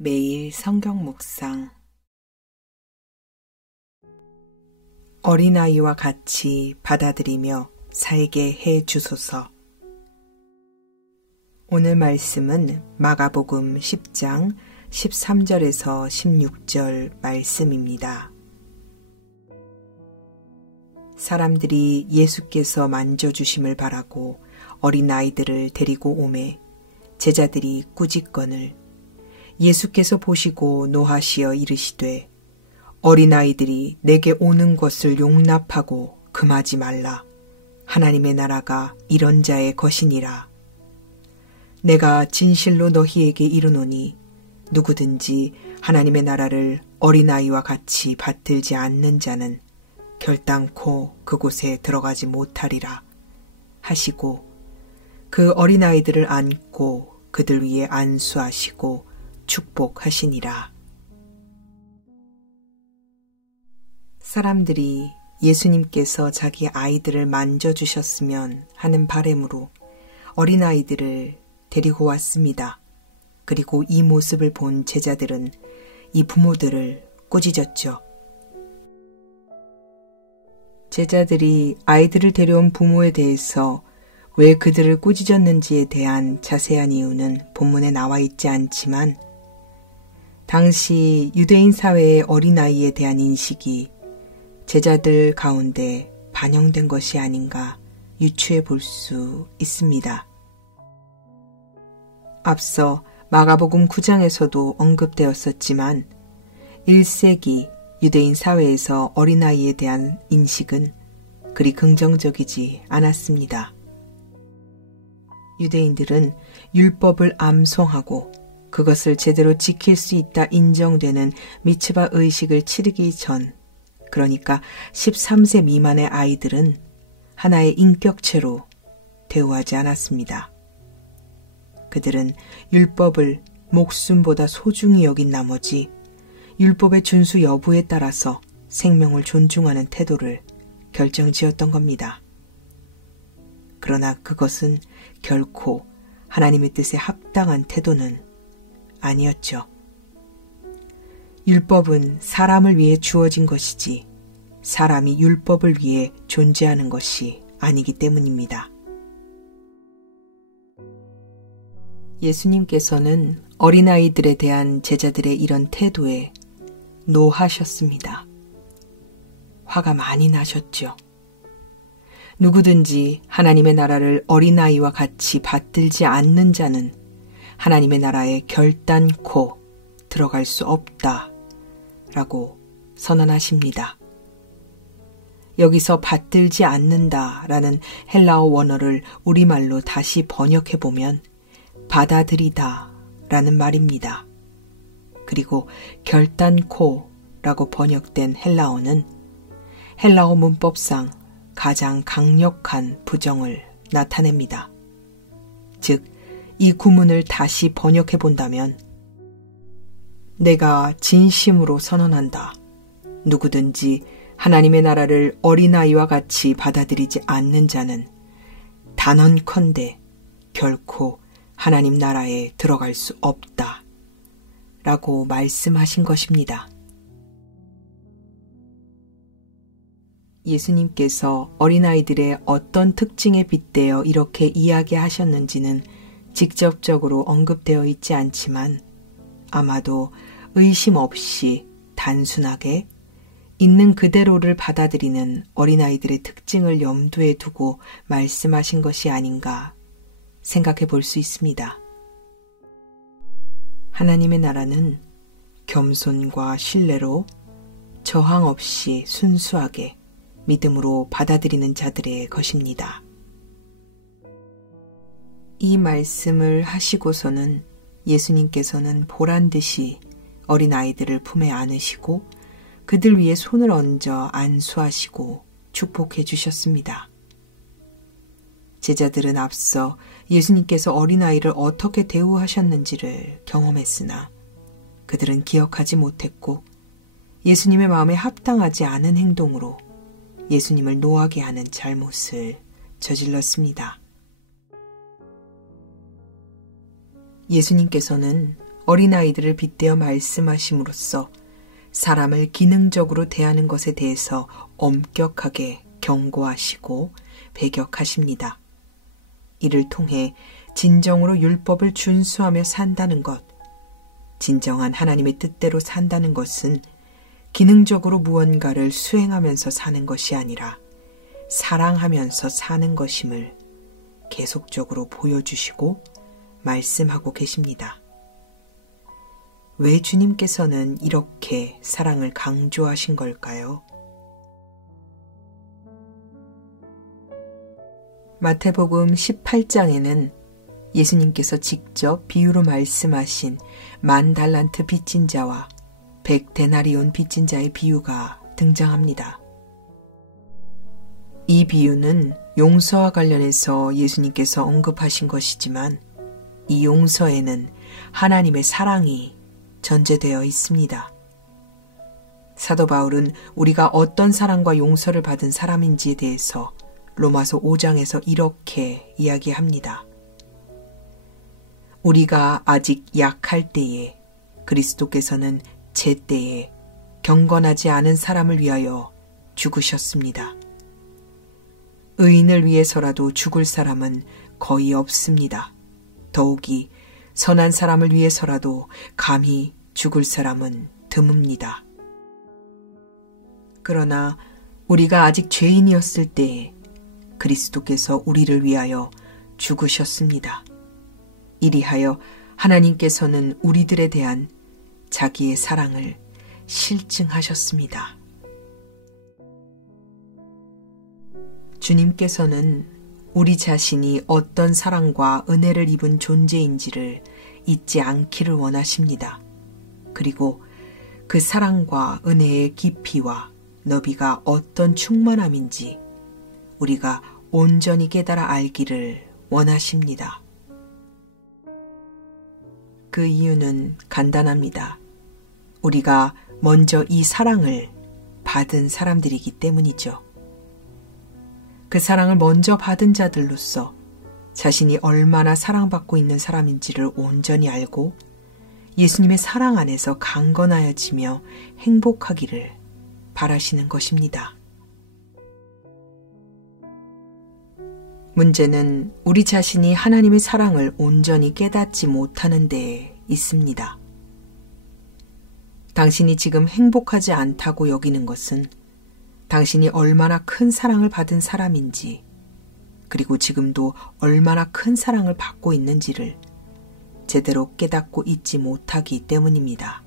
매일 성경 묵상. 어린아이와 같이 받아들이며 살게 해 주소서. 오늘 말씀은 마가복음 10장 13절에서 16절 말씀입니다. 사람들이 예수께서 만져주심을 바라고 어린아이들을 데리고 오매 제자들이 꾸짖거늘 예수께서 보시고 노하시어 이르시되 어린아이들이 내게 오는 것을 용납하고 금하지 말라. 하나님의 나라가 이런 자의 것이니라. 내가 진실로 너희에게 이르노니 누구든지 하나님의 나라를 어린아이와 같이 받들지 않는 자는 결단코 그곳에 들어가지 못하리라 하시고 그 어린아이들을 안고 그들 위에 안수하시고 축복하시니라. 사람들이 예수님께서 자기 아이들을 만져주셨으면 하는 바람으로 어린아이들을 데리고 왔습니다. 그리고 이 모습을 본 제자들은 이 부모들을 꾸짖었죠. 제자들이 아이들을 데려온 부모에 대해서 왜 그들을 꾸짖었는지에 대한 자세한 이유는 본문에 나와 있지 않지만 당시 유대인 사회의 어린아이에 대한 인식이 제자들 가운데 반영된 것이 아닌가 유추해 볼 수 있습니다. 앞서 마가복음 9장에서도 언급되었었지만 1세기 유대인 사회에서 어린아이에 대한 인식은 그리 긍정적이지 않았습니다. 유대인들은 율법을 암송하고 그것을 제대로 지킬 수 있다 인정되는 미츠바 의식을 치르기 전, 그러니까 13세 미만의 아이들은 하나의 인격체로 대우하지 않았습니다. 그들은 율법을 목숨보다 소중히 여긴 나머지 율법의 준수 여부에 따라서 생명을 존중하는 태도를 결정지었던 겁니다. 그러나 그것은 결코 하나님의 뜻에 합당한 태도는 아니었죠. 율법은 사람을 위해 주어진 것이지 사람이 율법을 위해 존재하는 것이 아니기 때문입니다. 예수님께서는 어린아이들에 대한 제자들의 이런 태도에 노하셨습니다. 화가 많이 나셨죠. 누구든지 하나님의 나라를 어린아이와 같이 받들지 않는 자는 하나님의 나라에 결단코 들어갈 수 없다 라고 선언하십니다. 여기서 받들지 않는다 라는 헬라어 원어를 우리말로 다시 번역해보면 받아들이다 라는 말입니다. 그리고 결단코 라고 번역된 헬라어는 헬라어 문법상 가장 강력한 부정을 나타냅니다. 즉, 이 구문을 다시 번역해 본다면 내가 진심으로 선언한다. 누구든지 하나님의 나라를 어린아이와 같이 받아들이지 않는 자는 단언컨대 결코 하나님 나라에 들어갈 수 없다. 라고 말씀하신 것입니다. 예수님께서 어린아이들의 어떤 특징에 빗대어 이렇게 이야기하셨는지는 직접적으로 언급되어 있지 않지만 아마도 의심 없이 단순하게 있는 그대로를 받아들이는 어린아이들의 특징을 염두에 두고 말씀하신 것이 아닌가 생각해 볼 수 있습니다. 하나님의 나라는 겸손과 신뢰로 저항 없이 순수하게 믿음으로 받아들이는 자들의 것입니다. 이 말씀을 하시고서는 예수님께서는 보란듯이 어린아이들을 품에 안으시고 그들 위에 손을 얹어 안수하시고 축복해 주셨습니다. 제자들은 앞서 예수님께서 어린아이를 어떻게 대우하셨는지를 경험했으나 그들은 기억하지 못했고 예수님의 마음에 합당하지 않은 행동으로 예수님을 노하게 하는 잘못을 저질렀습니다. 예수님께서는 어린아이들을 빗대어 말씀하심으로써 사람을 기능적으로 대하는 것에 대해서 엄격하게 경고하시고 배격하십니다. 이를 통해 진정으로 율법을 준수하며 산다는 것, 진정한 하나님의 뜻대로 산다는 것은 기능적으로 무언가를 수행하면서 사는 것이 아니라 사랑하면서 사는 것임을 계속적으로 보여주시고 말씀하고 계십니다. 왜 주님께서는 이렇게 사랑을 강조하신 걸까요? 마태복음 18장에는 예수님께서 직접 비유로 말씀하신 10,000달란트 빚진 자와 100데나리온 빚진 자의 비유가 등장합니다. 이 비유는 용서와 관련해서 예수님께서 언급하신 것이지만 이 용서에는 하나님의 사랑이 전제되어 있습니다. 사도 바울은 우리가 어떤 사랑과 용서를 받은 사람인지에 대해서 로마서 5장에서 이렇게 이야기합니다. 우리가 아직 약할 때에 그리스도께서는 제때에 경건하지 않은 사람을 위하여 죽으셨습니다. 의인을 위해서라도 죽을 사람은 거의 없습니다. 더욱이 선한 사람을 위해서라도 감히 죽을 사람은 드뭅니다. 그러나 우리가 아직 죄인이었을 때에 그리스도께서 우리를 위하여 죽으셨습니다. 이리하여 하나님께서는 우리들에 대한 자기의 사랑을 실증하셨습니다. 주님께서는 우리 자신이 어떤 사랑과 은혜를 입은 존재인지를 잊지 않기를 원하십니다. 그리고 그 사랑과 은혜의 깊이와 너비가 어떤 충만함인지 우리가 온전히 깨달아 알기를 원하십니다. 그 이유는 간단합니다. 우리가 먼저 이 사랑을 받은 사람들이기 때문이죠. 그 사랑을 먼저 받은 자들로서 자신이 얼마나 사랑받고 있는 사람인지를 온전히 알고 예수님의 사랑 안에서 강건하여지며 행복하기를 바라시는 것입니다. 문제는 우리 자신이 하나님의 사랑을 온전히 깨닫지 못하는 데에 있습니다. 당신이 지금 행복하지 않다고 여기는 것은 당신이 얼마나 큰 사랑을 받은 사람인지, 그리고 지금도 얼마나 큰 사랑을 받고 있는지를 제대로 깨닫고 있지 못하기 때문입니다.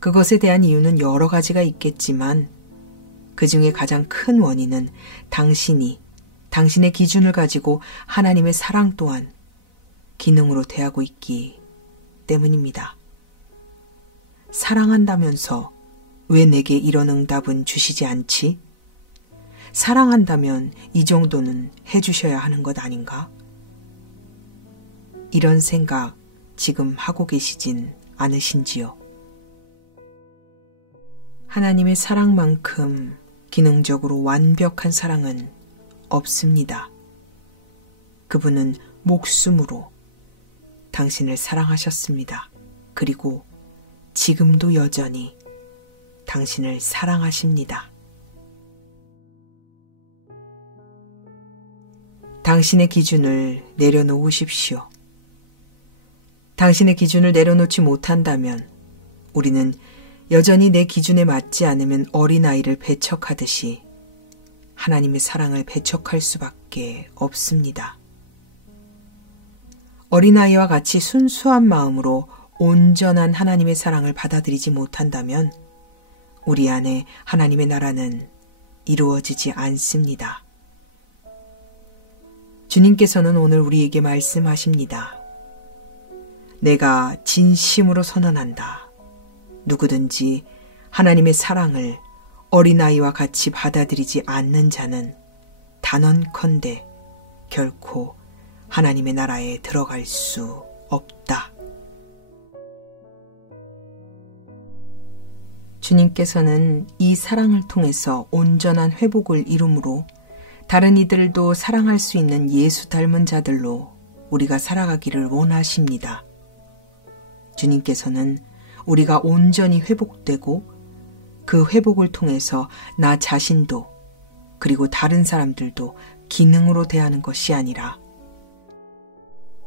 그것에 대한 이유는 여러 가지가 있겠지만 그 중에 가장 큰 원인은 당신이 당신의 기준을 가지고 하나님의 사랑 또한 기능으로 대하고 있기 때문입니다. 사랑한다면서 왜 내게 이런 응답은 주시지 않지? 사랑한다면 이 정도는 해주셔야 하는 것 아닌가? 이런 생각 지금 하고 계시진 않으신지요? 하나님의 사랑만큼 기능적으로 완벽한 사랑은 없습니다. 그분은 목숨으로 당신을 사랑하셨습니다. 그리고 지금도 여전히 당신을 사랑하십니다. 당신의 기준을 내려놓으십시오. 당신의 기준을 내려놓지 못한다면 우리는 여전히 내 기준에 맞지 않으면 어린아이를 배척하듯이 하나님의 사랑을 배척할 수밖에 없습니다. 어린아이와 같이 순수한 마음으로 온전한 하나님의 사랑을 받아들이지 못한다면 우리 안에 하나님의 나라는 이루어지지 않습니다. 주님께서는 오늘 우리에게 말씀하십니다. 내가 진심으로 선언한다. 누구든지 하나님의 사랑을 어린아이와 같이 받아들이지 않는 자는 단언컨대 결코 하나님의 나라에 들어갈 수 없다. 주님께서는 이 사랑을 통해서 온전한 회복을 이루므로 다른 이들도 사랑할 수 있는 예수 닮은 자들로 우리가 살아가기를 원하십니다. 주님께서는 우리가 온전히 회복되고 그 회복을 통해서 나 자신도 그리고 다른 사람들도 기능으로 대하는 것이 아니라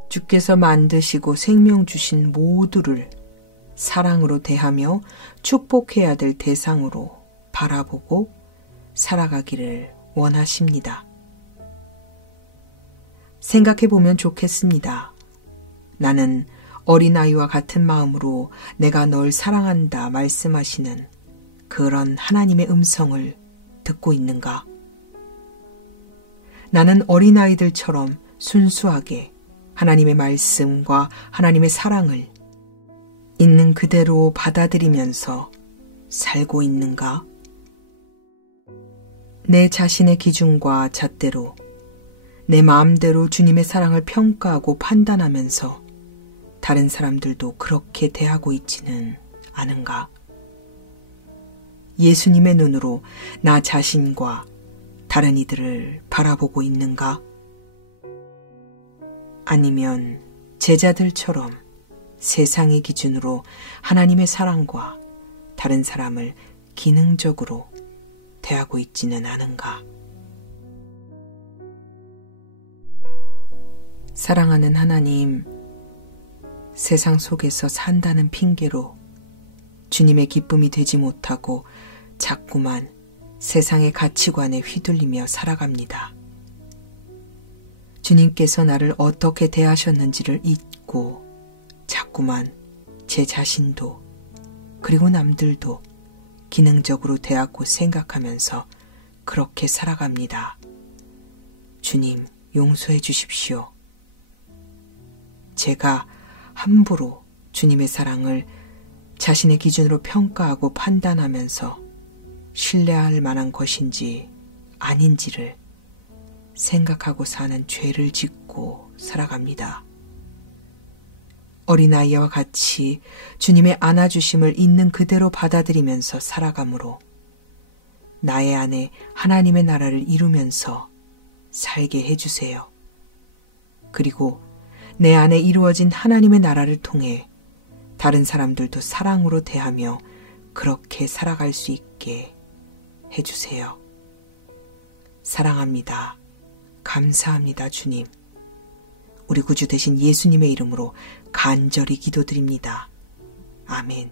주께서 만드시고 생명 주신 모두를 사랑으로 대하며 축복해야 될 대상으로 바라보고 살아가기를 원하십니다. 생각해보면 좋겠습니다. 나는 어린아이와 같은 마음으로 내가 널 사랑한다 말씀하시는 그런 하나님의 음성을 듣고 있는가? 나는 어린아이들처럼 순수하게 하나님의 말씀과 하나님의 사랑을 있는 그대로 받아들이면서 살고 있는가? 내 자신의 기준과 잣대로 내 마음대로 주님의 사랑을 평가하고 판단하면서 다른 사람들도 그렇게 대하고 있지는 않은가? 예수님의 눈으로 나 자신과 다른 이들을 바라보고 있는가? 아니면 제자들처럼 세상의 기준으로 하나님의 사랑과 다른 사람을 기능적으로 대하고 있지는 않은가? 사랑하는 하나님, 세상 속에서 산다는 핑계로 주님의 기쁨이 되지 못하고 자꾸만 세상의 가치관에 휘둘리며 살아갑니다. 주님께서 나를 어떻게 대하셨는지를 잊고 자꾸만 제 자신도 그리고 남들도 기능적으로 대하고 생각하면서 그렇게 살아갑니다. 주님, 용서해 주십시오. 제가 함부로 주님의 사랑을 자신의 기준으로 평가하고 판단하면서 신뢰할 만한 것인지 아닌지를 생각하고 사는 죄를 짓고 살아갑니다. 어린아이와 같이 주님의 안아주심을 있는 그대로 받아들이면서 살아가므로 나의 안에 하나님의 나라를 이루면서 살게 해주세요. 그리고 내 안에 이루어진 하나님의 나라를 통해 다른 사람들도 사랑으로 대하며 그렇게 살아갈 수 있게 해주세요. 사랑합니다. 감사합니다, 주님. 우리 구주 되신 예수님의 이름으로 간절히 기도드립니다. 아멘.